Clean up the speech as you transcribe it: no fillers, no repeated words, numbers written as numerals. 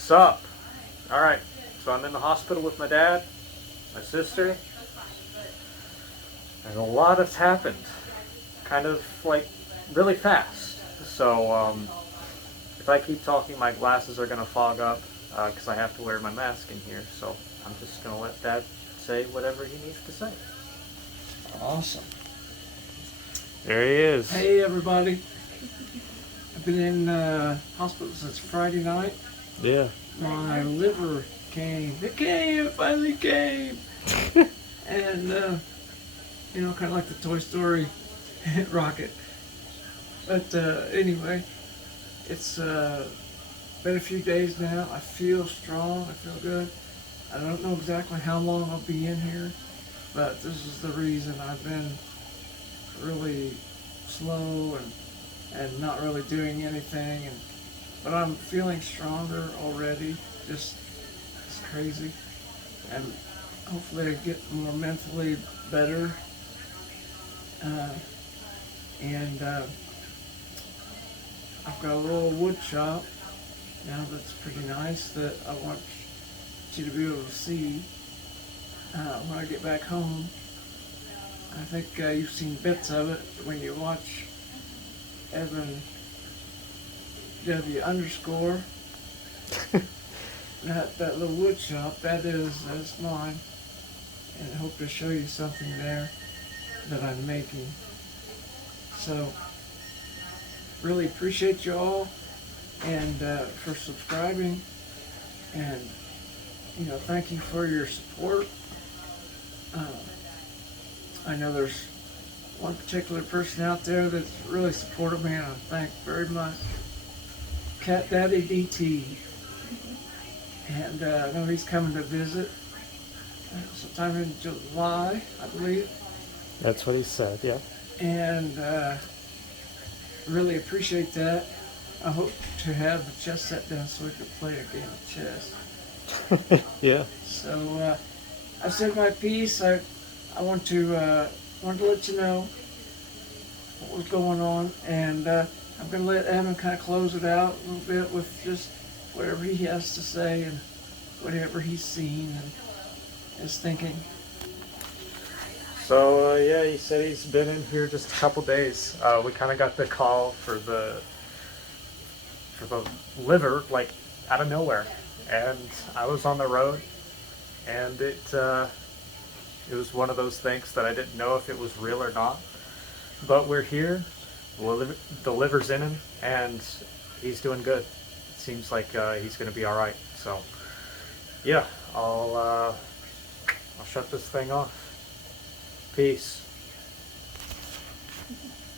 Sup? Alright, so I'm in the hospital with my dad, my sister, and a lot has happened. Kind of like really fast. So, if I keep talking, my glasses are going to fog up because I have to wear my mask in here. So, I'm just going to let Dad say whatever he needs to say. Awesome. There he is. Hey everybody. I've been in hospital since Friday night. Yeah. My liver came. It finally came. And, kind of like the Toy Story rocket. But anyway, it's been a few days now. I feel strong. I feel good. I don't know exactly how long I'll be in here, but this is the reason I've been really slow and not really doing anything. But I'm feeling stronger already. Just it's crazy, and hopefully I get more mentally better. And I've got a little wood shop now that's pretty nice that I want you to be able to see when I get back home. I think you've seen bits of it when you watch Evan W underscore. that little wood shop, that's mine. And I hope to show you something there that I'm making. So, really appreciate you all and for subscribing, and thank you for your support. I know there's one particular person out there that's really supported me, and I thank very much. Cat Daddy DT, and I know he's coming to visit sometime in July, I believe. That's what he said, yeah. And really appreciate that. I hope to have the chess set down so we can play a game of chess. Yeah. So I've said my piece. I want to let you know what was going on, and I'm going to let Evan kind of close it out a little bit with just whatever he has to say and whatever he's seen and is thinking. So, yeah, he said he's been in here just a couple days. We kind of got the call for the liver, like, out of nowhere. And I was on the road, and it was one of those things that I didn't know if it was real or not. But we're here, the liver's in him, and he's doing good. It seems like he's going to be all right. So, yeah, I'll shut this thing off. Peace.